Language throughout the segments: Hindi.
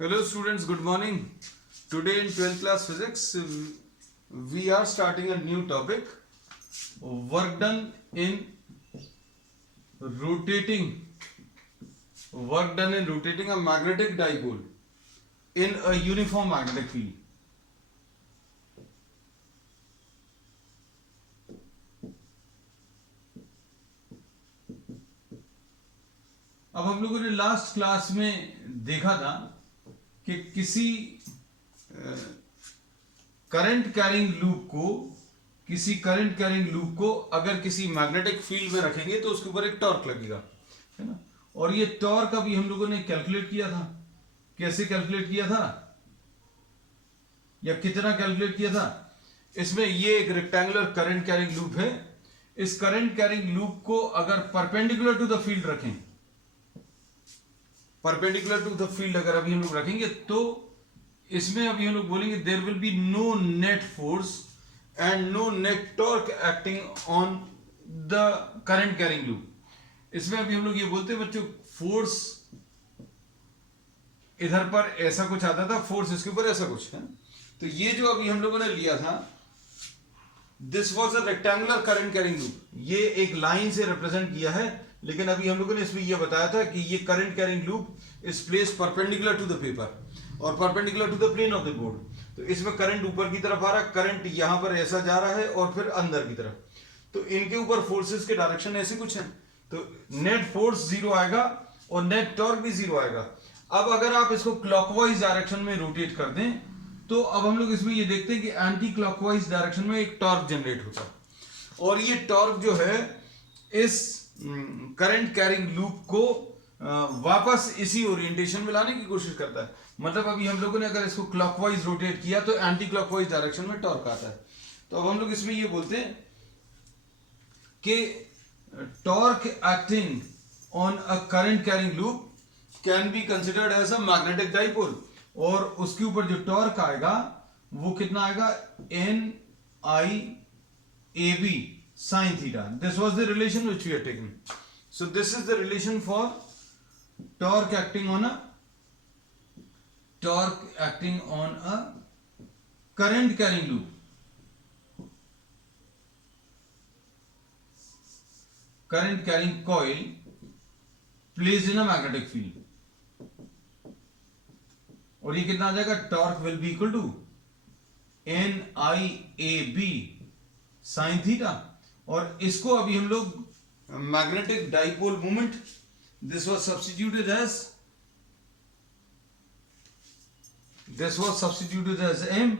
Hello students, good morning. Today in 12th class physics, we are starting a new topic, work done in rotating a magnetic dipole in a uniform magnetic field. अब हम लोगों ने लास्ट क्लास में देखा था कि किसी करंट कैरिंग लूप को अगर किसी मैग्नेटिक फील्ड में रखेंगे तो उसके ऊपर एक टॉर्क लगेगा, है ना। और ये टॉर्क अभी हम लोगों ने कैलकुलेट किया था। कैसे कैलकुलेट किया था या कितना कैलकुलेट किया था? इसमें ये एक रेक्टेंगुलर करंट कैरिंग लूप है। इस करंट कैरिंग लूप को अगर परपेंडिकुलर टू द फील्ड रखें, परपेंडिकुलर टू द फील्ड अगर अभी हम लोग रखेंगे तो इसमें अभी हम लोग बोलेंगे there will be no net force and no net torque acting on the current carrying loop. इसमें अभी हम लोग ये बोलते हैं बच्चों, फोर्स इधर पर ऐसा कुछ आता था, फोर्स इसके ऊपर ऐसा कुछ है। तो ये जो अभी हम लोगों ने लिया था, this was a rectangular current carrying loop. ये एक लाइन से रिप्रेजेंट किया है, लेकिन अभी हम लोगों ने इसमें यह बताया था कि ये current carrying loop is placed perpendicular to the paper और perpendicular to the plane of the board. तो इसमें करंट ऊपर की तरफ आ रहा है, करंट यहां पर ऐसा जा रहा है और फिर अंदर की तरफ। तो इनके ऊपर फोर्सेस के डायरेक्शन ऐसे कुछ है। तो नेट फोर्स जीरो आएगा और नेट टॉर्क भी जीरो आएगा। अब अगर आप इसको क्लॉकवाइज डायरेक्शन में रोटेट कर दें तो अब हम लोग इसमें ये देखते हैं कि एंटी क्लॉकवाइज डायरेक्शन में एक टॉर्क जनरेट होता है और ये टॉर्क जो है इस करंट कैरिंग लूप को वापस इसी ओरिएंटेशन में लाने की कोशिश करता है। मतलब अभी हम लोगों ने अगर इसको क्लॉकवाइज रोटेट किया तो एंटी क्लॉकवाइज डायरेक्शन में टॉर्क आता है। तो अब हम लोग इसमें ये बोलते हैं कि torque acting on a current carrying loop can be considered as a magnetic dipole. और उसके ऊपर जो टॉर्क आएगा वो कितना आएगा, NIAB sin theta. This was the relation which we had taken. So this is the relation for torque acting on a current carrying loop, current carrying coil placed in a magnetic field. और ये कितना आ जाएगा, torque will be equal to NIAB sin theta। और इसको अभी हम लोग magnetic dipole moment, this was substituted as m,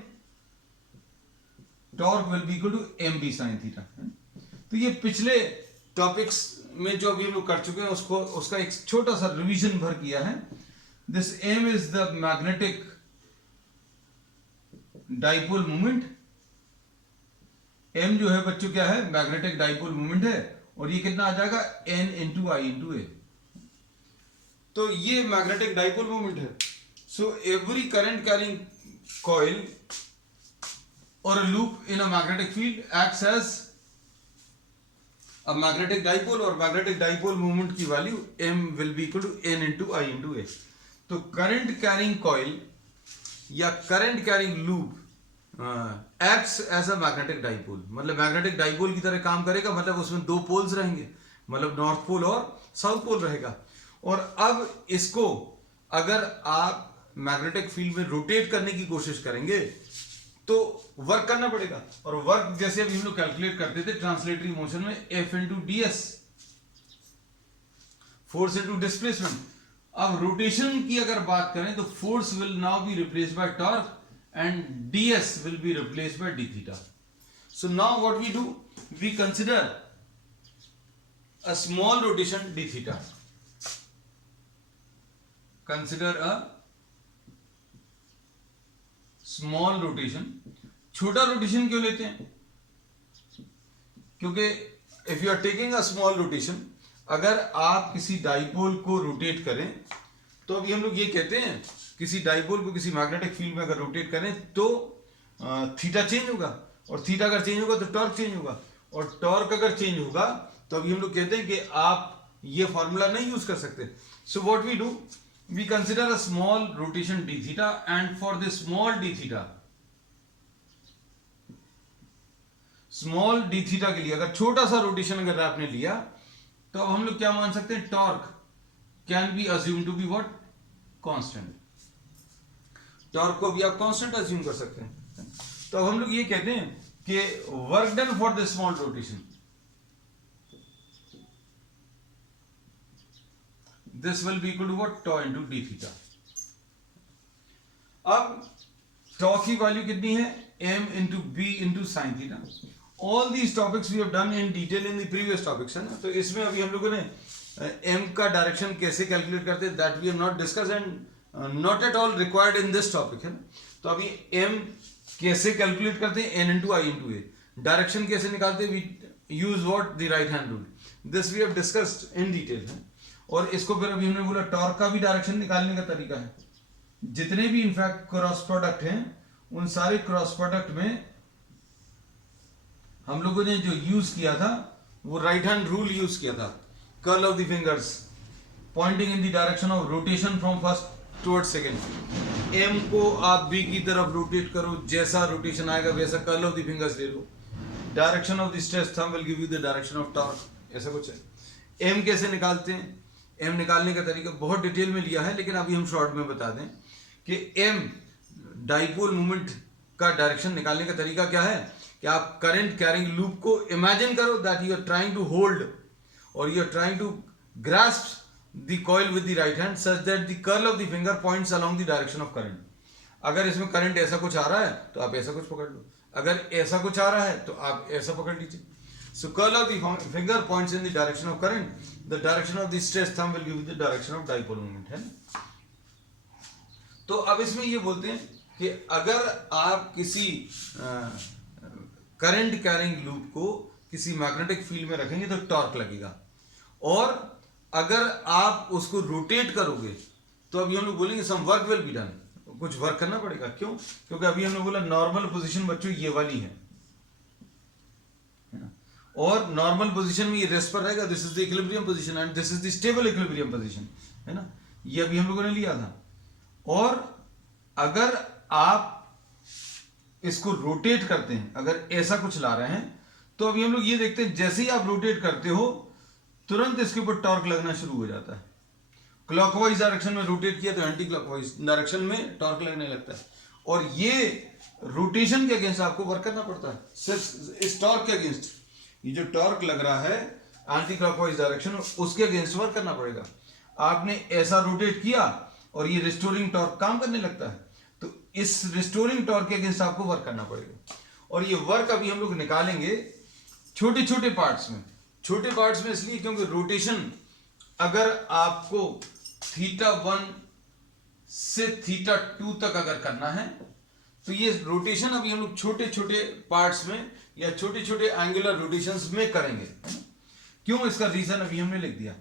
torque will be equal to MB sin theta। तो ये पिछले टॉपिक्स में जो अभी हम लोग कर चुके हैं उसका एक छोटा सा रिवीजन भर किया है। This m is the magnetic dipole moment. m जो है बच्चों क्या है, मैग्नेटिक डाइपोल मोमेंट है। और ये कितना आ जाएगा, N into I into A. तो ये मैग्नेटिक डाइपोल मोमेंट है। So every current carrying coil और a loop in a magnetic field acts as a magnetic dipole और मैग्नेटिक डाइपोल मोमेंट की value m will be equal to N into I into A. तो करंट कैरिंग कॉइल या current carrying loop acts as a magnetic dipole, मतलब मैग्नेटिक डाइपोल की तरह काम करेगा। मतलब उसमें दो पोल्स रहेंगे, मतलब नॉर्थ पोल और साउथ पोल रहेगा। और अब इसको अगर आप मैग्नेटिक फील्ड में रोटेट करने की कोशिश करेंगे तो वर्क करना पड़ेगा। और वर्क जैसे अभी हम लोग कैलकुलेट करते थे ट्रांसलेटरी मोशन में, F into ds, force into displacement. अब रोटेशन की अगर बात करें तो force will now be replaced by torque and ds will be replaced by d theta. So now what we do, we consider a small rotation d theta. Consider a small rotation. छोटा रोटेशन क्यों लेते हैं? क्योंकि if you are taking a small rotation, अगर आप किसी डाइपोल को रोटेट करें तो अभी हम लोग ये कहते हैं किसी डाइपोल को किसी मैग्नेटिक फील्ड में अगर रोटेट करें तो थीटा चेंज होगा, और थीटा अगर चेंज होगा तो टॉर्क चेंज होगा, और टॉर्क अगर चेंज होगा तो अभी हम लोग कहते हैं कि आप ये फॉर्मूला नहीं यूज कर सकते। So what we do, we consider a small rotation d theta, and for this small d theta, small D theta के लिए अगर छोटा सा रोटेशन अगर आपने लिया तो अब हम लोग क्या मान सकते हैं, torque can be assume to be what, constant. Torque को भी आप कांस्टेंट अज्यूम कर सकते हैं। तो अब हम लोग ये कहते हैं कि work done for the small rotation, this will be equal to what, tau into D theta. अब टॉ की वैल्यू कितनी है, m into b into sin theta। all these topics we have done in detail in the previous topics, है ना। तो इसमें अभी हम लोगों ने m का डायरेक्शन कैसे कैलकुलेट करते हैं, that we have not discussed and not at all required in this topic, है ना। तो अभी m कैसे कैलकुलेट करते हैं, n into i into a। Direction कैसे निकालते हैं, we use what, the right hand rule। this we have discussed in detail, है। और इसको फिर अभी हमने बोला टॉर्क का भी डायरेक्शन निकालने का तरीका है। जितने भी इनफैक्ट क्रॉस प्रोडक्ट हैं, उन सारे क्रॉस प्रोडक्ट में हम लोगों ने जो यूज किया था वो राइट हैंड रूल यूज किया था, curl of the fingers pointing in the direction of rotation from first toward second. M को आप बी की तरफ रोटेट करो, जैसा रोटेशन आएगा वैसा कर्ल ऑफ द फिंगर्स ले लो। Direction of the stretched thumb will give you the direction of torque, ऐसा कुछ है। एम कैसे निकालते हैं, एम निकालने का तरीका बहुत डिटेल में लिया है, लेकिन अभी हम शॉर्ट में बता दें कि एम डाइपोल मूवमेंट का डायरेक्शन निकालने का तरीका क्या है कि आप करंट कैरिंग लूप को इमेजिन करो that you are trying to hold और you are trying to grasp the coil with the right hand such that the curl of the finger points along the direction of current. अगर इसमें करंट ऐसा कुछ आ रहा है तो आप ऐसा कुछ पकड़ लो, अगर ऐसा कुछ आ रहा है तो आप ऐसा पकड़ लीजिए। So curl of the finger points in the direction of current, the direction of the stretched thumb will give you the direction of dipole movement, है ना। तो अब इसमें ये बोलते हैं कि अगर आप किसी करंट कैरिंग लूप को किसी मैग्नेटिक फील्ड में रखेंगे तो टॉर्क लगेगा, और अगर आप उसको रोटेट करोगे तो अभी हम लोग बोलेंगे some work will be done, कुछ वर्क करना पड़ेगा। क्यों? क्योंकि अभी हमने बोला नॉर्मल पोजीशन बच्चों ये वाली है, और नॉर्मल पोजीशन में ये रेस्ट पर रहेगा, this is the equilibrium position and this is the stable equilibrium position, है ना। ये अभी हम लोगों ने लिया था। और अगर आप इसको रोटेट करते हैं, अगर ऐसा कुछ ला रहे हैं, तो अभी हम लोग ये देखते हैं जैसे ही आप रोटेट करते हो तुरंत इसके ऊपर टॉर्क लगना शुरू हो जाता है। क्लॉकवाइज डायरेक्शन में रोटेट किया तो एंटी क्लॉकवाइज डायरेक्शन में टॉर्क लगने लगता है, और ये रोटेशन के अगेंस्ट आपको वर्क करना पड़ता है, सिर्फ इस टॉर्क के अगेंस्ट। ये जो टॉर्क लग रहा है एंटी क्लॉकवाइज डायरेक्शन, उसके अगेंस्ट वर्क करना पड़ेगा। आपने ऐसा रोटेट किया और ये रिस्टोरिंग टॉर्क काम करने लगता है, तो इस रिस्टोरिंग टॉर्क के अगेंस्ट आपको वर्क करना पड़ेगा। और ये वर्क अभी हम लोग निकालेंगे छोटे छोटे पार्ट्स में। छोटे पार्ट्स में इसलिए क्योंकि रोटेशन अगर आपको θ1 से θ2 तक अगर करना है तो ये रोटेशन अभी हम लोग छोटे छोटे पार्ट्स में या छोटे छोटे एंगुलर रोटेशंस में करेंगे, है ना। क्यों? इसका रीजन अभी हमने लिख दिया।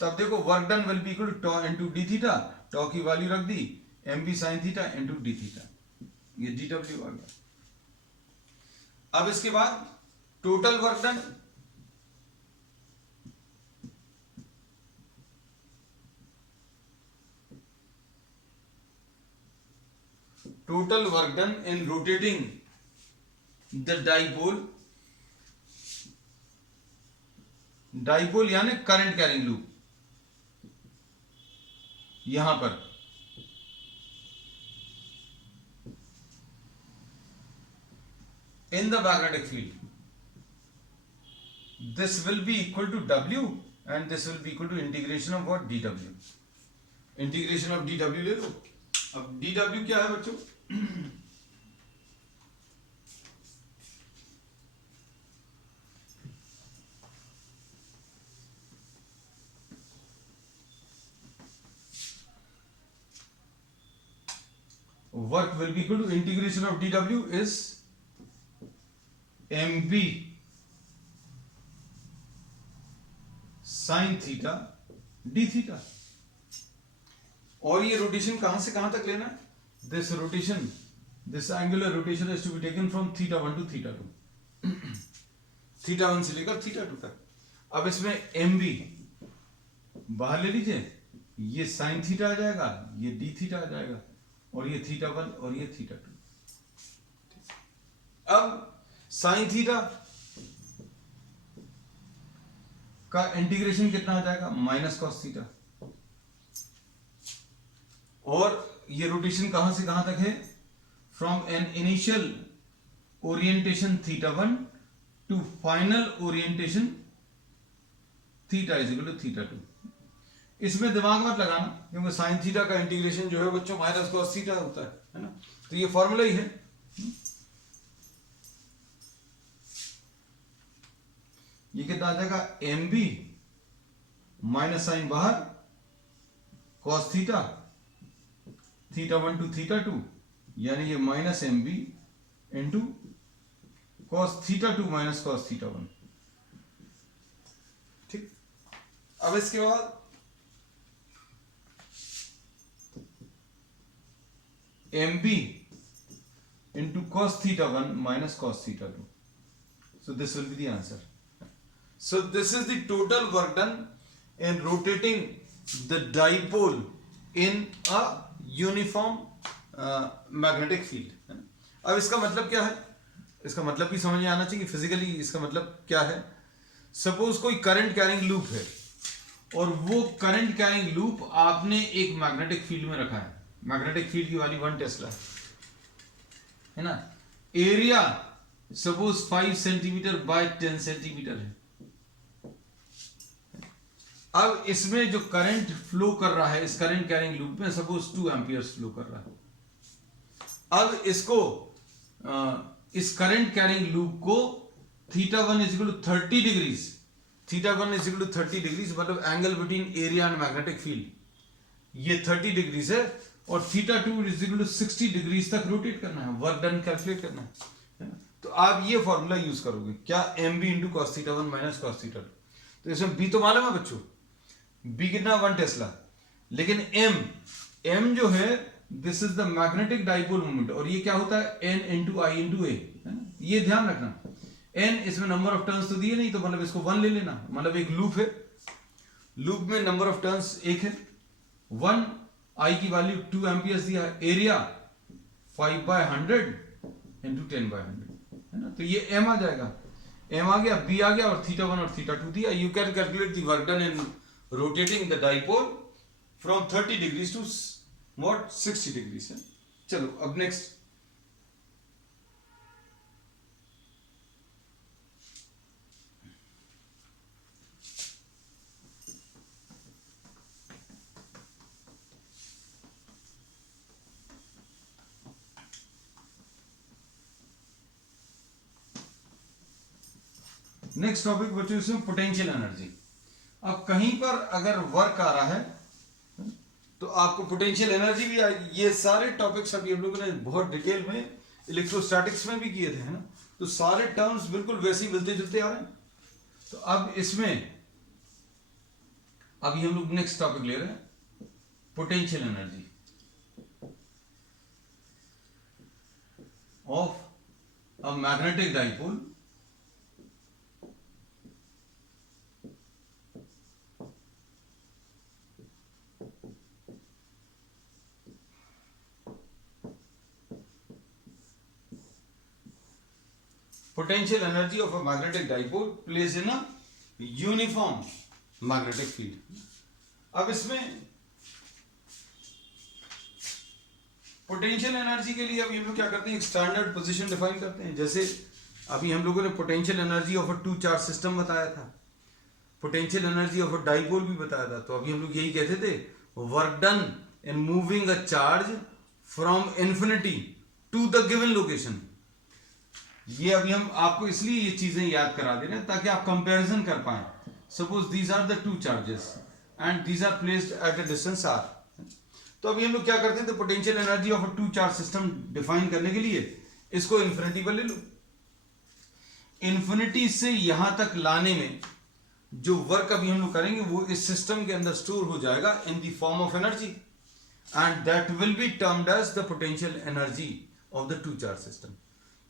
तो अब देखो work done will be equal to tau into D theta, tau की वैल्यू रख दी mb sin theta into D theta, ये dw आ गया। अब इसके बाद total work done, total work done in rotating the dipole यानी करंट कैरिंग लूप, यहां पर in the magnetic field, this will be equal to W and this will be equal to integration of what, dW। Integration of dW ले लो। अब dW क्या है बच्चों? Work will be equal to integration of dW is mb sin theta D theta. और ये रोटेशन कहां से कहां तक लेना है? This rotation, this angular rotation is to be taken from θ1 to θ2, θ1 से लेकर θ2 तक। अब इसमें mb बाहर ले लीजिए, ये साइन थीटा आ जाएगा, ये डी थीटा आ जाएगा, और ये थीटा 1 और ये थीटा 2। अब साइन थीटा का इंटीग्रेशन कितना आ जाएगा, माइनस कॉस थीटा, और ये रोटेशन कहां से कहां तक है, from an initial orientation theta 1 to final orientation theta is equal to theta 2। इसमें दिमाग मत लगाना, क्योंकि साइन थीटा का इंटीग्रेशन जो है बच्चों माइनस कॉस थीटा होता है ना, तो ये फॉर्मूला ही है। ये कितना आ जाएगा, एम बी माइनस साइन बाहर cos theta, theta 1 to theta 2, यानी ये minus M B into cos theta 2 minus cos theta 1। ठीक, अब इसके बाद M B into cos theta 1 minus cos theta 2। So this will be the answer. So this is the total work done in rotating the dipole in a uniform magnetic field. अब इसका मतलब क्या है, इसका मतलब भी समझ में आना चाहिए फिजिकली। इसका मतलब क्या है, सपोज कोई करंट कैरिंग लूप है और वो करंट कैरिंग लूप आपने एक मैग्नेटिक फील्ड में रखा है, मैग्नेटिक फील्ड की वैल्यू 1 टेस्ला है ना, area suppose 5 centimetre bye 10 centimetre है। अब इसमें जो करंट फ्लो कर रहा है इस करंट कैरिंग लूप में सपोज 2 एम्पियर्स फ्लो कर रहा है। अब इसको इस करंट कैरिंग लूप को theta 1 is equal to 30 degrees, theta 1 is equal to 30 degrees मतलब angle between area and magnetic field, ये 30 डिग्रीज है, और theta 2 is equal to 60 degrees तक रोटेट करना है, वर्क डन कैलकुलेट करना है। तो आप ये फॉर्मूला यूज करोगे क्या, M B into cos theta 1 minus cos theta 2। तो इसमें बी तो मालूम है बच्चों, बी कितना 1 टेस्ला, लेकिन एम जो है this is the magnetic dipole moment, और ये क्या होता है एन इंटू आई इंटू ए, ये ध्यान रखना। एन इसमें नंबर ऑफ टर्न्स तो दिए नहीं, तो मतलब इसको 1 ले लेना, मतलब एक लूप है, लूप में नंबर ऑफ टर्न्स 1 है, 1 आई की वैल्यू 2 एम्पियर्स दिया है, एरिया 5/100 इंटू 10/100 है ना, तो ये एम आ जाएगा, एम आ गया, बी आ गया, और थीटा 1 और थीटा 2 दिया। You can calculate the work done in rotating the dipole from 30 degrees to what 60 degrees है। चलो अब नेक्स्ट, नेक्स्ट टॉपिक बच्चों इसमें पोटेंशियल एनर्जी। अब कहीं पर अगर वर्क आ रहा है तो आपको पोटेंशियल एनर्जी भी आएगी। ये सारे टॉपिक्स अभी हम लोगों ने बहुत डिटेल में इलेक्ट्रोस्टैटिक्स में भी किए थे है ना, तो सारे टर्म्स बिल्कुल वैसे ही मिलते जुलते आ रहे हैं। तो अब इसमें अभी हम लोग नेक्स्ट टॉपिक ले रहे हैं potential energy of a magnetic dipole potential energy of a magnetic dipole placed in a uniform magnetic field। अब इसमें पोटेंशियल एनर्जी के लिए अभी हम लोग क्या करते हैं, एक स्टैंडर्ड पोजीशन डिफाइन करते हैं। जैसे अभी हम लोगों ने potential energy of a 2 charge system बताया था, potential energy of a dipole भी बताया था। तो अभी हम लोग यही कहते थे, work done in moving a charge from infinity to the given location. ये अभी हम आपको इसलिए ये चीजें याद करा दे रहे हैं ताकि आप कंपैरिजन कर पाएं। Suppose these are the 2 charges and these are placed at a distance r। तो अभी हम लोग क्या करते हैं, तो potential energy of a 2 charge system define करने के लिए इसको इन्फिनिटी पर ले लो। इन्फिनिटी से यहां तक लाने में जो वर्क अभी हम लोग करेंगे वो इस सिस्टम के अंदर स्टोर हो जाएगा in the form of energy, and that will be termed as the potential energy of the 2 charge system.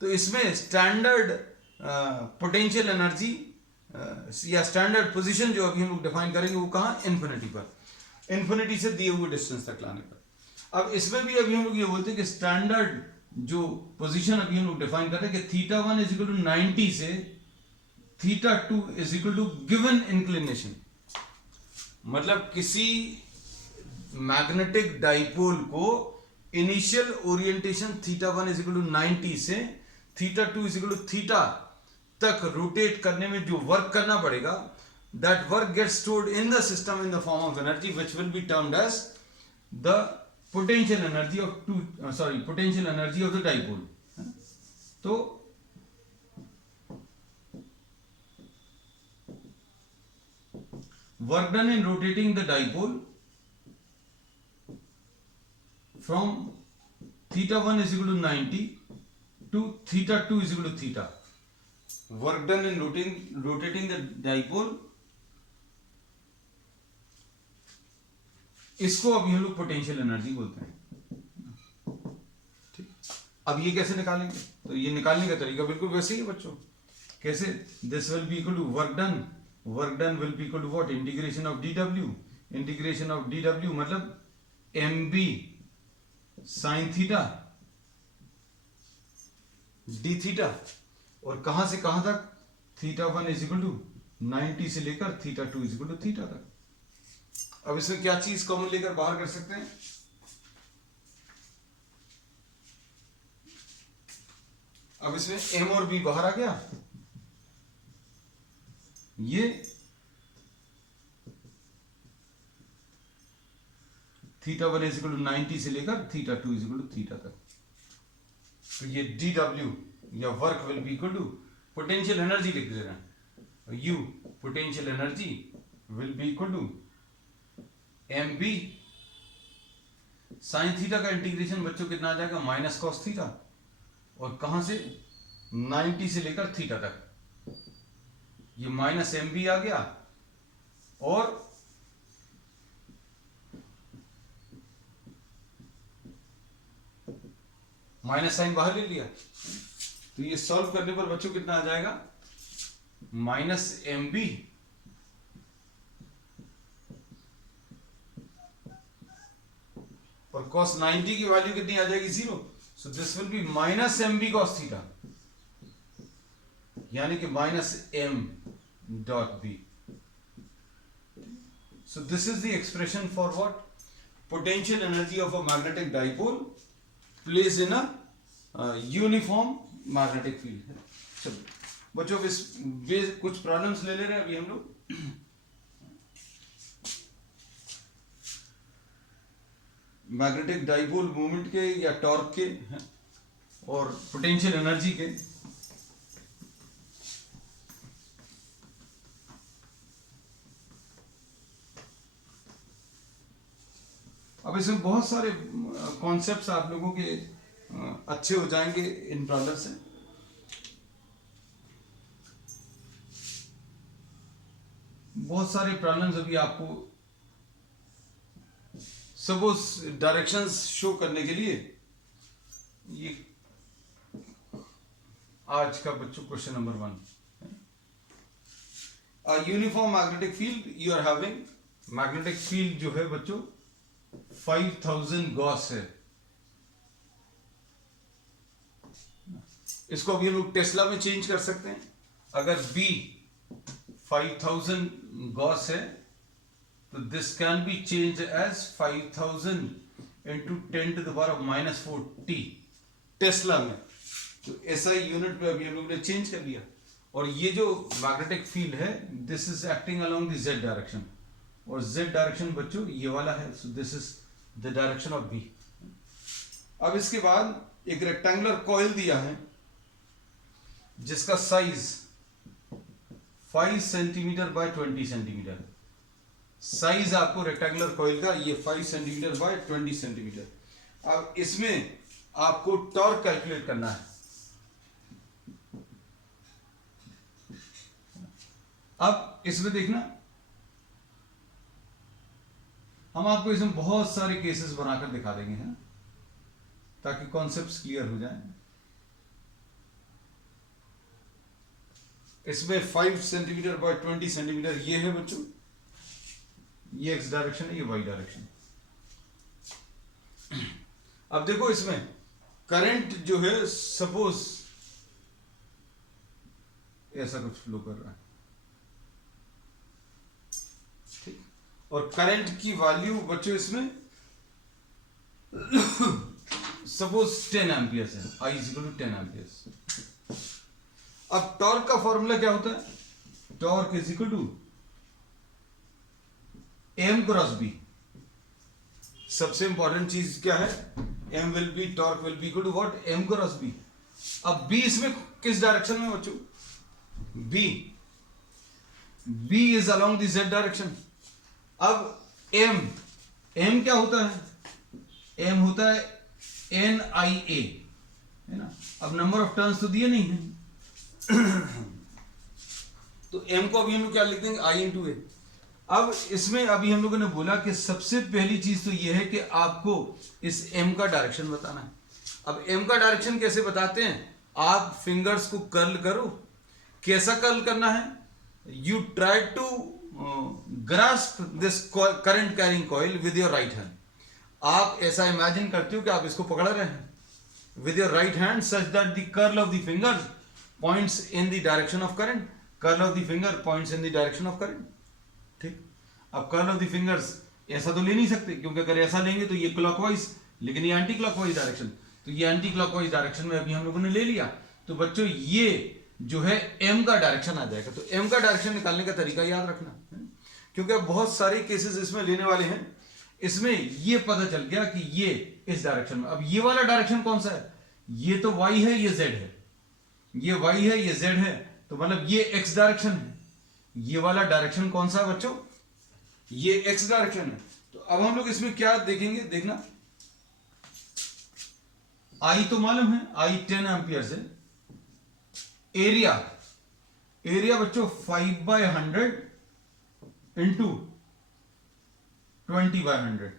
तो इसमें स्टैंडर्ड पोटेंशियल एनर्जी या स्टैंडर्ड पोजीशन जो अभी हम लोग डिफाइन करेंगे वो कहाँ, इन्फिनिटी पर। इन्फिनिटी से दिए हुए डिस्टेंस तक लाने पर। अब इसमें भी अभी हम लोग ये बोलते हैं कि स्टैंडर्ड जो पोजीशन अभी हम लोग डिफाइन कर रहे हैं कि θ1 इज इक्वल टू 90 से θ2 is equal to given inclination. मतलब किसी मैग्नेटिक डाइपोल को initial orientation θ1 is equal to 90 से θ2 इज इक्वल टू थीटा तक रोटेट करने में जो वर्क करना पड़ेगा, that work gets stored in the system in the form of energy which will be termed as the potential energy of potential energy of the dipole. तो work done in rotating the dipole from θ1 is equal to 90 to θ2 is equal to theta. Work done in rotating the dipole, इसको अभी हम लोग पोटेंशियल एनर्जी बोलते हैं। ठीक, अब ये कैसे निकालेंगे? तो ये निकालने का तरीका बिल्कुल वैसे ही है बच्चों। कैसे? This will be equal to work done will be equal to what? Integration of D W मतलब M B sine theta D theta, और कहां से कहां तक? θ1 इज इक्वल टू 90 से लेकर θ2 इज इक्वल टू थीटा तक। अब इसमें क्या चीज कॉमन लेकर बाहर कर सकते हैं? अब इसमें m और b बाहर आ गया, ये θ1 इज इक्वल टू 90 से लेकर θ2 इज इक्वल टू थीटा तक। तो ये dw या work will be equal to potential energy लिख दे रहे हैं, u potential energy will be equal to M B sine theta का इंटीग्रेशन बच्चों कितना आ जाएगा? माइनस कॉस थीटा, और कहां से? 90 से लेकर थीटा तक। ये माइनस एम बी आ गया और माइनस साइन बाहर ले लिया। तो ये सॉल्व करने पर बच्चों कितना आ जाएगा? माइनस एम बी और cos 90 की वैल्यू कितनी आ जाएगी? 0। So this will be minus M B cos theta, यानी कि minus M dot B. So this is the expression for what? Potential energy of a magnetic dipole place in a uniform magnetic field. चलो बच्चों, इस कुछ प्रॉब्लम्स ले रहे हैं अभी हम लोग। मैग्नेटिक डाइपोल मूवमेंट के या टॉर्क के और पोटेंशियल एनर्जी के। अब इसमें बहुत सारे कॉन्सेप्ट्स आप लोगों के अच्छे हो जाएंगे इन प्रॉब्लम से। बहुत सारे प्रॉब्लम्स अभी आपको सब उस डायरेक्शंस शो करने के लिए ये आज का बच्चों question number 1। A uniform magnetic field you are having. Magnetic field जो है बच्चों 5000 गॉस है। इसको अभी हम लोग टेस्ला में चेंज कर सकते हैं। अगर B 5000 गॉस है तो this can be change as 5000 into 10 to the power of -4 t tesla में। तो ऐसा यूनिट पे अभी हम लोग ने चेंज कर लिया। और ये जो मैग्नेटिक फील्ड है this is acting along the z direction, और z डायरेक्शन बच्चों ये वाला है। सो this is the direction of B। अब इसके बाद एक रेक्टेंगुलर कॉइल दिया है जिसका size 5 centimetre bye 20 centimetre. Size आपको रेक्टेंगुलर कॉइल का ये 5 सेंटीमीटर बाय 20 सेंटीमीटर। अब इसमें आपको टॉर्क कैलकुलेट करना है। अब इसमें देखना, हम आपको इसमें बहुत सारे केसेस बनाकर दिखा देंगे हैं ताकि कॉन्सेप्ट्स क्लियर हो जाएं। इसमें 5 सेंटीमीटर बाय 20 सेंटीमीटर ये है बच्चों। ये एक्स डायरेक्शन है, ये वाई डायरेक्शन। अब देखो इसमें करंट जो है सपोज ऐसा कुछ फ्लो कर रहा है, ठीक, और करंट की वैल्यू बच्चों इसमें सपोज 10 एम्पियर्स है, I is equal to 10 amperes. अब टॉर्क का फॉर्मूला क्या होता है? Torque is equal to M cross B. सबसे इंपॉर्टेंट चीज क्या है? M will be, torque will be equal to what? M cross B. अब बी इसमें किस डायरेक्शन में बच्चों? B is along the Z direction. अब एम क्या होता है? एम होता है एन आई ए, है ना। अब नंबर ऑफ टर्न्स तो दिए नहीं है तो एम को अभी हम लोग क्या लिख देंगे? आई इंटू ए। अब इसमें अभी हम लोगों ने बोला कि सबसे पहली चीज तो यह है कि आपको इस एम का डायरेक्शन बताना है। अब एम का डायरेक्शन कैसे बताते हैं? आप फिंगर्स को कर्ल करो। कैसा कर्ल करना है? You try to grasp this current carrying coil with your right hand. आप ऐसा इमेजिन करते हो कि आप इसको पकड़ रहे हैं with your right hand such that the curl of the finger points in the direction of current. Curl of the finger points in the direction of current, ठीक। अब कर्ल ऑफ द फिंगर्स ऐसा तो ले नहीं सकते, क्योंकि अगर ऐसा लेंगे तो ये क्लॉकवाइज, लेकिन ये एंटी क्लॉकवाइज डायरेक्शन, तो ये एंटी क्लॉकवाइज डायरेक्शन में अभी हम लोगों ने ले लिया। तो बच्चों ये जो है एम का डायरेक्शन आ जाएगा। तो एम का डायरेक्शन निकालने का तरीका याद रखना, क्योंकि अब बहुत सारे केसेस इसमें लेने वाले हैं। इसमें ये पता चल गया कि ये इस डायरेक्शन में। अब ये वाला डायरेक्शन कौन सा है? ये तो y है, ये z है। ये y है, ये z है, तो मतलब ये x डायरेक्शन है। ये वाला डायरेक्शन कौन सा है बच्चों? ये x डायरेक्शन है। तो अब हम लोग इसमें क्या देखेंगे? देखना, I तो मालूम है, I 10 एम्पियर है। एरिया बच्चों 5/100 इंटू 20/100।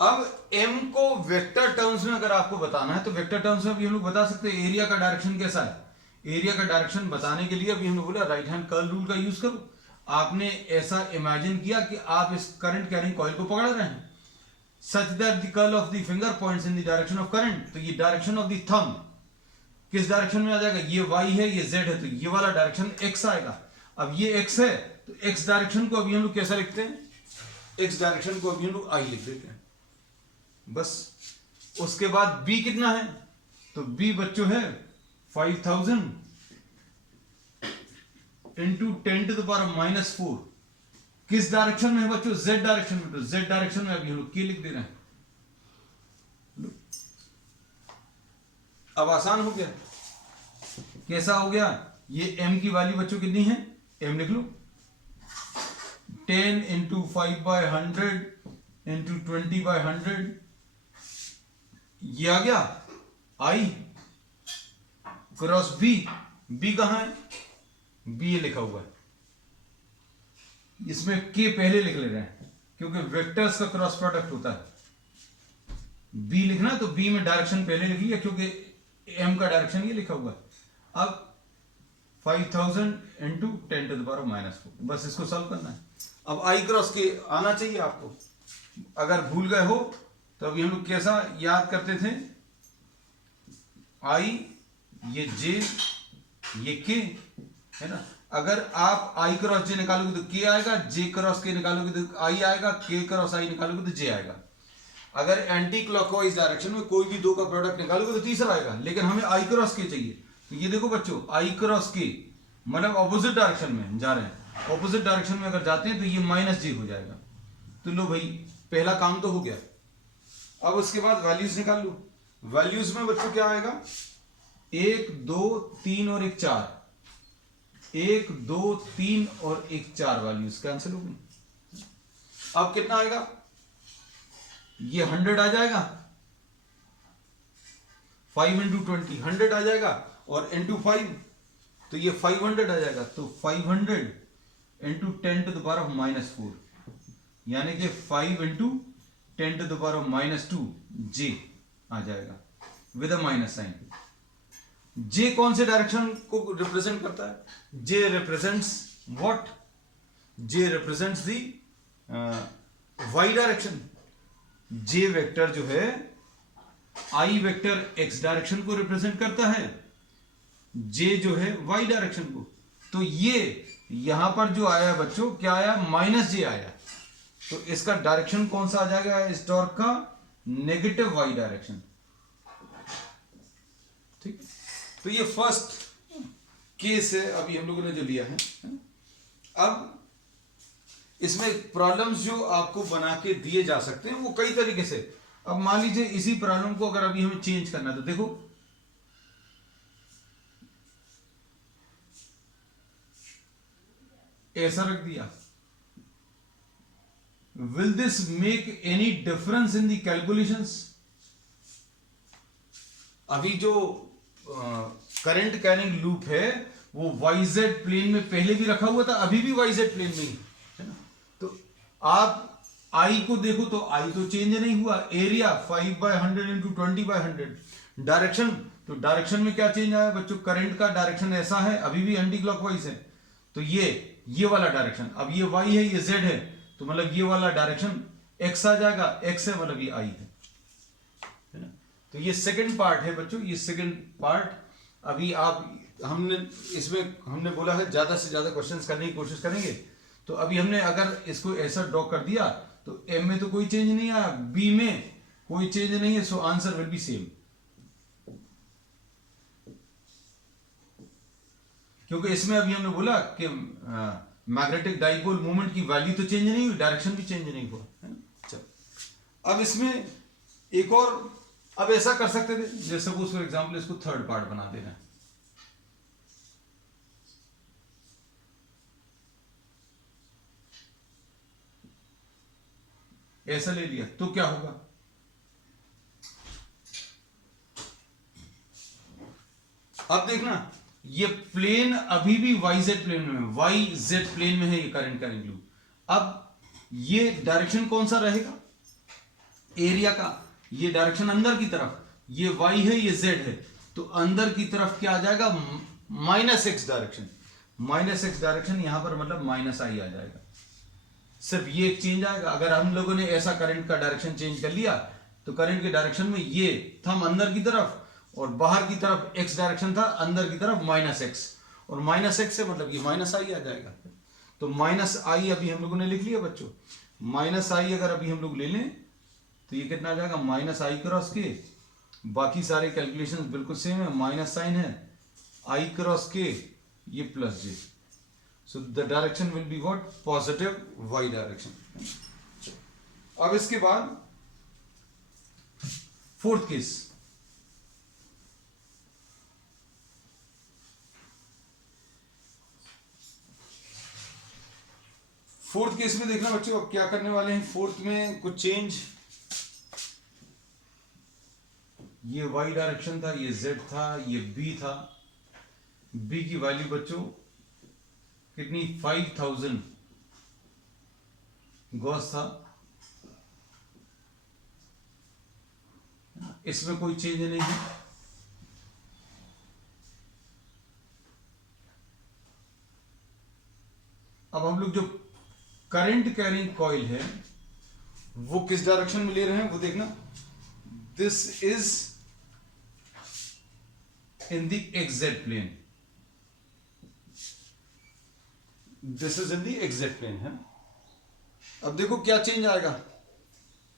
अब m को वेक्टर टर्म्स में अगर आपको बताना है तो वेक्टर टर्म्स में भी हम लोग बता सकते हैं एरिया का डायरेक्शन कैसा है। एरिया का डायरेक्शन बताने के लिए अभी हम लोग बोला राइट हैंड कर्ल रूल का यूज करो। आपने ऐसा इमेजिन किया कि आप इस करंट कैरिंग कॉइल को पकड़ रहे हैं सच that the curl of the finger points in the direction of current. तो ये डायरेक्शन ऑफ द थंब किस डायरेक्शन में आ जाएगा? ये y है, ये z है, तो ये वाला डायरेक्शन x आएगा। अब ये x है तो x डायरेक्शन को अभी हम लोग कैसा लिखते हैं? x डायरेक्शन को अभी हम लोग I लिख देते हैं बस। उसके बाद b कितना है? तो b बच्चों है 5000 इंटू 10⁻⁻⁴। किस डायरेक्शन में है बच्चों? z डायरेक्शन में। तो z डायरेक्शन में अभी हम लोग k लिख दे रहे हैं। अब आसान हो गया। कैसा हो गया? ये m की वैल्यू बच्चों कितनी है? m लिख लो 10 इंटू 5/100 इंटू 20/100। ये आ गया I क्रॉस b। b कहां है? b ये लिखा हुआ है। इसमें k पहले लिख ले रहे हैं क्योंकि वेक्टर्स का क्रॉस प्रोडक्ट होता है। b लिखना तो b में डायरेक्शन पहले लिख लिया क्योंकि m का डायरेक्शन ये लिखा हुआ है। अब 5000 इंटू 10⁻⁻⁴, बस इसको सॉल्व करना है। अब I क्रॉस के आना चाहिए आपको। अगर भूल गए हो तो अभी हम लोग कैसा याद करते थे? I, ये J, ये K है ना। अगर आप I क्रॉस J निकालोगे तो K आएगा, J क्रॉस K निकालोगे तो I आएगा, K क्रॉस I निकालोगे तो J आएगा। अगर एंटी क्लॉकवाइज डायरेक्शन में कोई भी दो का प्रोडक्ट निकालोगे तो तीसरा आएगा, लेकिन हमें I क्रॉस K चाहिए। तो ये देखो बच्चों I क्रॉस K मतलब ऑपोजिट डायरेक्शन में जा रहे हैं। ऑपोजिट डायरेक्शन में अगर जाते हैं तो ये -J हो जाएगा। तो लो भाई पहला काम तो हो गया। अब उसके बाद वैल्यूज निकाल लो। वैल्यूज में बच्चों क्या आएगा? 1 2 3 और 1 4। 1 2 3 और 1 4 वैल्यूज कैंसिल हो गई। अब कितना आएगा? ये 100 आ जाएगा, 5 इंटू 20 100 आ जाएगा, और इंटू 5 तो ये 500 आ जाएगा। तो 500 इंटू 10⁻⁻⁴, यानी कि 5 इंटू 10⁻⁻2 J आ जाएगा with a minus sign. J कौन से डायरेक्शन को रिप्रेजेंट करता है? J represents what? J represents the Y direction. J vector जो है आई वेक्टर एक्स डायरेक्शन को रिप्रेजेंट करता है, जे जो है वाई डायरेक्शन को। तो ये यहां पर जो आया बच्चों, क्या आया, माइनस जे आया। तो इसका डायरेक्शन कौन सा आ जाएगा इस टॉर्क का, नेगेटिव वाई डायरेक्शन। ठीक, तो ये फर्स्ट केस है अभी हम लोगों ने जो लिया है। अब इसमें प्रॉब्लम्स जो आपको बना के दिए जा सकते हैं वो कई तरीके से। अब मान लीजिए इसी प्रॉब्लम को अगर अभी हमें चेंज करना है तो देखो, ऐसा रख दिया, will this make any difference in the calculations. अभी जो करंट कैरिंग लूप है वो वाईजेड प्लेन में पहले भी रखा हुआ था, अभी भी वाईजेड प्लेन में ही है ना। तो आप आई को देखो तो आई तो चेंज नहीं हुआ, एरिया 5/100 इंटू 20/100। डायरेक्शन, तो डायरेक्शन में क्या चेंज आया बच्चों, करंट का डायरेक्शन ऐसा है, अभी भी एंटी क्लॉकवाइज है। तो ये वाला डायरेक्शन, अब ये वाई है, ये जेड है, तो मतलब ये वाला डायरेक्शन एक्स आ जाएगा, एक्स है मतलब ये आई है ना। तो ये सेकंड पार्ट है बच्चों, ये सेकंड पार्ट। अभी आप हमने बोला है ज्यादा से ज्यादा क्वेश्चंस करने की कोशिश करेंगे। तो अभी हमने अगर इसको ऐसा ड्रॉ कर दिया तो एम में तो कोई चेंज नहीं आया, बी में कोई चेंज नहीं है, so answer will be same. क्योंकि इसमें अभी हमने बोला कि मैग्नेटिक डाइपोल मोमेंट की वैल्यू तो चेंज नहीं हुई, डायरेक्शन भी चेंज नहीं हुआ, है ना। चलो अब इसमें एक और, अब ऐसा कर सकते थे, जैसे सपोज फॉर एग्जांपल इसको थर्ड पार्ट बना देना। ऐसा ले लिया तो क्या होगा, अब देखना ये प्लेन अभी भी वाईजेड प्लेन में, वाईजेड प्लेन में है ये करंट कैरिंग लूप। अब ये डायरेक्शन कौन सा रहेगा, एरिया का, ये डायरेक्शन अंदर की तरफ, ये वाई है ये जेड है, तो अंदर की तरफ क्या आ जाएगा, minus x direction. Minus x direction यहां पर मतलब माइनस आई आ जाएगा, सिर्फ ये एक चेंज आएगा। अगर हम लोगों ने ऐसा करंट का डायरेक्शन चेंज कर लिया तो करंट के डायरेक्शन में ये थंब अंदर की तरफ और बाहर की तरफ एक्स डायरेक्शन था, अंदर की तरफ माइनस एक्स, और माइनस एक्स से मतलब ये माइनस आई आ जाएगा। तो माइनस आई अभी हम लोगों ने लिख लिया बच्चों। माइनस आई अगर अभी हम लोग ले लें तो ये कितना आ जाएगा, माइनस आई क्रॉस के, बाकी सारे कैलकुलेशंस बिल्कुल सेम है, माइनस साइन है, आई क्रॉस के, ये plus J. So the direction will be what? Positive y direction. अब इसके बाद फोर्थ केस, फोर्थ केस में देखना बच्चों, अब क्या करने वाले हैं फोर्थ में, कुछ चेंज। ये y डायरेक्शन था, ये z था, ये b था। b की वैल्यू बच्चों कितनी, 5000 गॉस था, इसमें कोई चेंज नहीं है। अब हम लोग जो करंट कैरिंग कॉइल है वो किस डायरेक्शन में ले रहे हैं वो देखना, this is in the XZ plane, this is in the exact plane है। अब देखो क्या चेंज आएगा,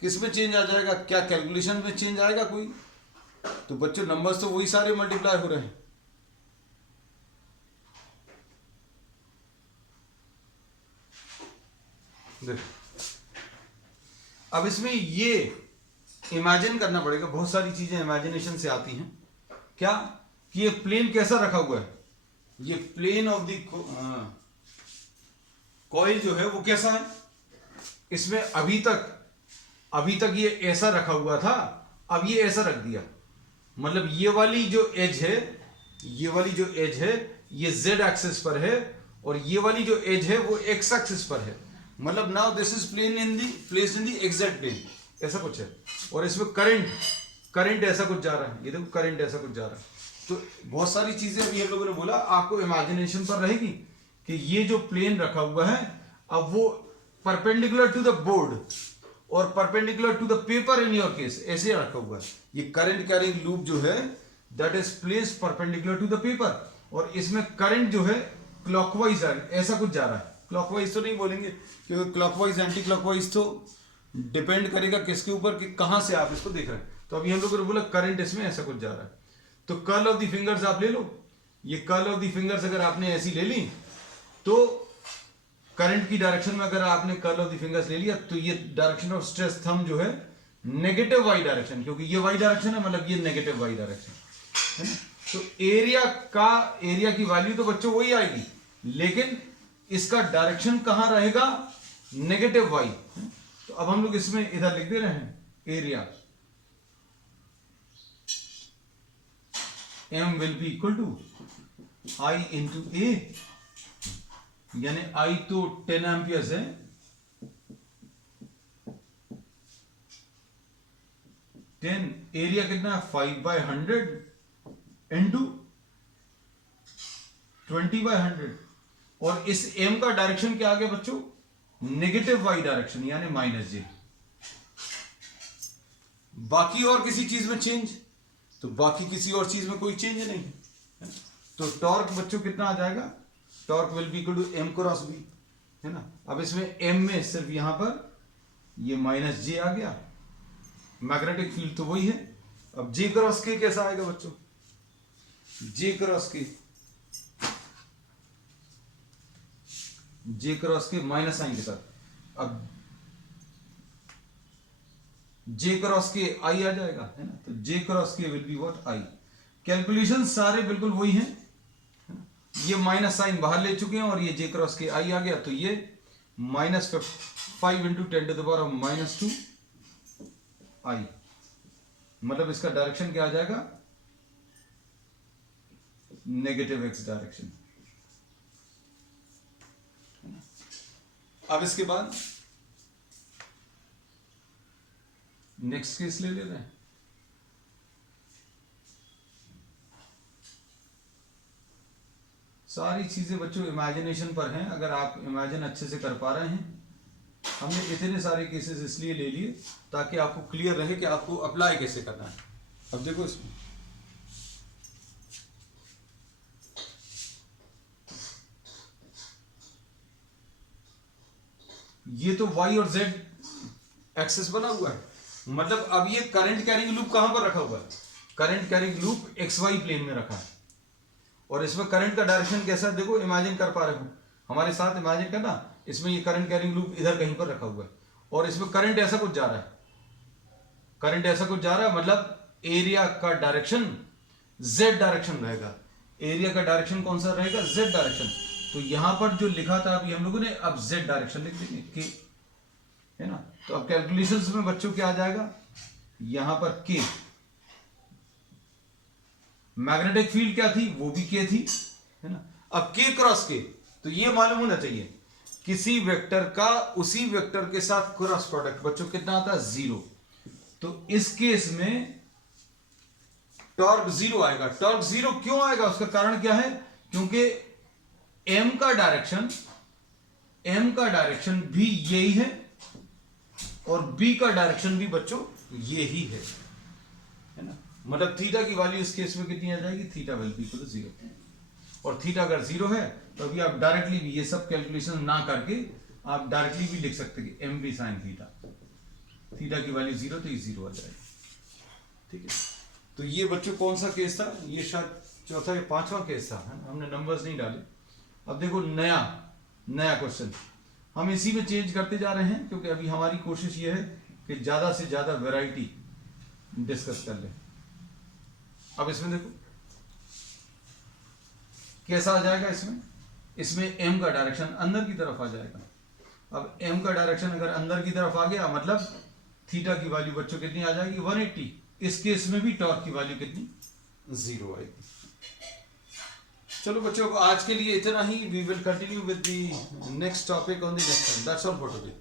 किस में चेंज आ जाएगा, क्या कैलकुलेशन में चेंज आएगा कोई, तो बच्चों नंबर्स तो वही सारे मल्टीप्लाई हो रहे हैं। देखो अब इसमें ये इमेजिन करना पड़ेगा, बहुत सारी चीजें इमेजिनेशन से आती हैं। क्या कि ये प्लेन कैसा रखा हुआ है, ये प्लेन ऑफ द कॉइल जो है वो कैसा है, इसमें अभी तक ये ऐसा रखा हुआ था, अब ये ऐसा रख दिया, मतलब ये वाली जो एज है, ये z एक्सिस पर है, और ये वाली जो एज है वो x एक्सिस पर है। मतलब now this is placed in the exact plane, ऐसा कुछ है। और इसमें करंट ऐसा कुछ जा रहा है, ये देखो करंट ऐसा कुछ जा रहा है। तो बहुत सारी चीजें अभी हम लोगों ने बोला आपको इमेजिनेशन पर रहेगी कि ये जो प्लेन रखा हुआ है अब वो परपेंडिकुलर टू द बोर्ड और perpendicular to the paper in your case ऐसे रखा हुआ है। ये करंट कैरिंग लूप जो है that is place perpendicular to the paper, और इसमें करंट जो है क्लॉकवाइज ऐसा कुछ जा रहा है। क्लॉकवाइज तो नहीं बोलेंगे क्योंकि क्लॉकवाइज एंटी क्लॉकवाइज तो डिपेंड करेगा किसके ऊपर कि कहां से आप इसको देख रहे हैं। तो अभी हम लोगों ने बोला करंट इसमें ऐसा कुछ जा रहा है, तो कर्ल ऑफ द फिंगर्स आप ले लो। ये कर्ल ऑफ द फिंगर्स अगर आपने ऐसी ले ली तो करंट की डायरेक्शन में अगर आपने कर्ल ऑफ द फिंगर्स ले लिया तो ये डायरेक्शन ऑफ स्ट्रेस थंब जो है नेगेटिव वाई डायरेक्शन, क्योंकि ये वाई डायरेक्शन है मतलब ये नेगेटिव वाई डायरेक्शन है ना। तो एरिया की वैल्यू तो बच्चों वही आएगी, लेकिन इसका डायरेक्शन कहां रहेगा, नेगेटिव वाई। तो अब हम लोग इसमें इधर लिख दे रहे हैं area M will be equal to I into A, यानी I तो 10 एम्पियर्स है, 10 एरिया कितना है 5/100 इंटू 20/100, और इस M का डायरेक्शन क्या आ गया बच्चों, नेगेटिव वाई डायरेक्शन यानी -j। बाकी और किसी चीज में चेंज, तो बाकी किसी और चीज में कोई चेंज नहीं है। तो टॉर्क बच्चों कितना आ जाएगा, torque will be equal to M cross B है ना। अब इसमें M में सिर्फ यहां पर ये -j आ गया, मैग्नेटिक फील्ड तो वही है। अब J क्रॉस K कैसा आएगा बच्चों, J cross K, J cross K minus sign के साथ, अब J क्रॉस के I आ जाएगा है ना। तो J cross K will be what I। Calculation सारे बिल्कुल वही हैं, ये माइनस साइन बाहर ले चुके हैं और ये J क्रॉस के I आ गया, तो ये -5 इंटू 10⁻⁻2 I, मतलब इसका डायरेक्शन क्या आ जाएगा, नेगेटिव x डायरेक्शन। अब इसके बाद नेक्स्ट केस ले रहे हैं। सारी चीजें बच्चों इमेजिनेशन पर हैं, अगर आप इमेजिन अच्छे से कर पा रहे हैं। हमने इतने सारे केसेस इसलिए ले लिए ताकि आपको क्लियर रहे कि आपको अप्लाई कैसे करना है। अब देखो इसमें ये तो y और z एक्सेस बना हुआ है, मतलब अब ये करंट कैरिंग लूप कहां पर रखा हुआ है, current carrying loop xy plane में रखा है, और इसमें करंट का डायरेक्शन कैसा है देखो, इमेजिन कर पा रहे हो हमारे साथ, इमेजिन करना। इसमें ये करंट कैरिंग लूप इधर कहीं पर रखा हुआ है और इसमें करंट ऐसा कुछ जा रहा है, करंट ऐसा कुछ जा रहा है, मतलब एरिया का डायरेक्शन z डायरेक्शन रहेगा। एरिया का डायरेक्शन कौन सा रहेगा, z डायरेक्शन। तो यहां पर जो लिखा था अभी हम लोगों ने, अब z डायरेक्शन लिख देंगे k है ना। तो अब कैलकुलेशंस में बच्चों क्या आ जाएगा, यहां पर k, मैग्नेटिक फील्ड क्या थी, वो भी k थी है ना। अब k क्रॉस k, तो ये मालूम होना चाहिए किसी वेक्टर का उसी वेक्टर के साथ क्रॉस प्रोडक्ट बच्चों कितना आता है, 0। तो इस केस में टॉर्क 0 आएगा। टॉर्क 0 क्यों आएगा, उसका कारण क्या है, क्योंकि m का डायरेक्शन भी यही है और b का डायरेक्शन भी बच्चों ये ही है ना। मतलब थीटा की वैल्यू इस केस में कितनी आ जाएगी, theta will be equal to 0। और थीटा अगर 0 है तो अभी आप डायरेक्टली भी ये सब कैलकुलेशन ना करके आप डायरेक्टली भी लिख सकते हैं M B sine theta, theta की वैल्यू 0 तो ये 0 आ जाएगी, ठीक है। तो ये बच्चों कौन सा केस था, ये शायद चौथा या पांचवा केस था, है ना? हमने नंबर्स नहीं डाले। अब देखो नया क्वेश्चन हम इसी में चेंज करते जा रहे हैं, क्योंकि अभी हमारी कोशिश ये है कि ज्यादा से ज्यादा वैरायटी डिस्कस कर लें। अब इसमें देखो कैसा आ जाएगा, इसमें m का डायरेक्शन अंदर की तरफ आ जाएगा। अब m का डायरेक्शन अगर अंदर की तरफ आ गया मतलब थीटा की वैल्यू बच्चों कितनी आ जाएगी, 180। इस केस में भी टॉर्क की वैल्यू कितनी, 0 आएगी। चलो बच्चों आज के लिए इतना ही। We will continue with the next topic on the next time. That's all for today.